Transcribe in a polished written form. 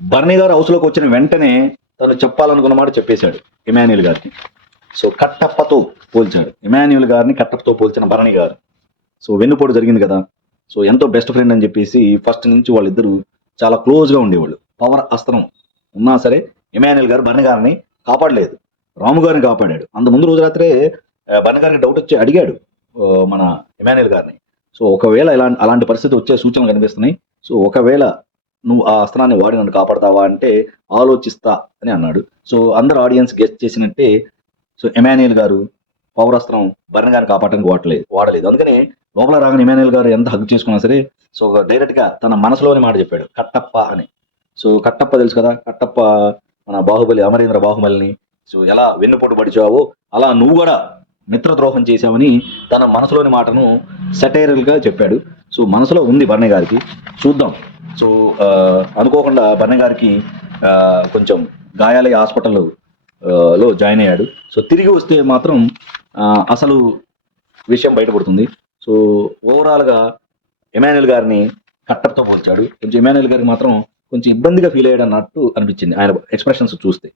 బర్నీ గారు హౌస్లోకి వచ్చిన వెంటనే తను చెప్పాలనుకున్న మాట చెప్పేశాడు ఇమాన్యుల్ గారికి. సో కట్టప్పతో పోల్చాడు ఇమాన్యుల్ గారిని, కట్టప్పతో పోల్చిన భరణి గారు. సో వెన్నుపోటు జరిగింది కదా, సో ఎంతో బెస్ట్ ఫ్రెండ్ అని చెప్పేసి ఫస్ట్ నుంచి వాళ్ళిద్దరూ చాలా క్లోజ్గా ఉండేవాళ్ళు. పవర్ అస్త్రం ఉన్నా సరే ఇమాన్యుల్ గారు భరణి గారిని కాపాడలేదు, రాము గారిని కాపాడాడు. అంత ముందు రోజు రాత్రే భరణి గారికి డౌట్ వచ్చి అడిగాడు మన ఇమాన్యుల్ గారిని. సో ఒకవేళ అలాంటి పరిస్థితి వచ్చే సూచనలు కనిపిస్తున్నాయి, సో ఒకవేళ నువ్వు ఆ అస్త్రాన్ని వాడి నన్ను కాపాడతావా అంటే ఆలోచిస్తా అని అన్నాడు. సో అందరు ఆడియన్స్ గెస్ట్ చేసినట్టే సో ఇమాన్యుల్ గారు పౌరాస్త్రం భరణి గారిని కాపాడడానికి వాడలేదు. అందుకనే లోపల రాగానే ఇమాన్యుల్ గారు ఎంత హగ్ చేసుకున్నా సరే సో డైరెక్ట్ గా తన మనసులోని మాట చెప్పాడు కట్టప్ప అని. సో కట్టప్ప తెలుసు కదా, కట్టప్ప మన బాహుబలి అమరేంద్ర బాహుబలిని సో ఎలా వెన్నుపోటు పడిచావో అలా నువ్వు కూడా మిత్రద్రోహం చేశావని తన మనసులోని మాటను సెటైరల్ గా చెప్పాడు. సో మనసులో ఉంది భరణి గారికి, చూద్దాం. సో అనుకోకుండా భరణి గారికి కొంచెం గాయాలై హాస్పిటల్లో లో జాయిన్ అయ్యాడు. సో తిరిగి వస్తే మాత్రం అసలు విషయం బయటపడుతుంది. సో ఓవరాల్గా ఇమాన్యుల్ గారిని కట్టప్పతో పోల్చాడు. కొంచెం ఇమాన్యుల్ గారికి మాత్రం కొంచెం ఇబ్బందిగా ఫీల్ అయ్యాడు అన్నట్టు అనిపించింది ఆయన ఎక్స్ప్రెషన్స్ చూస్తే.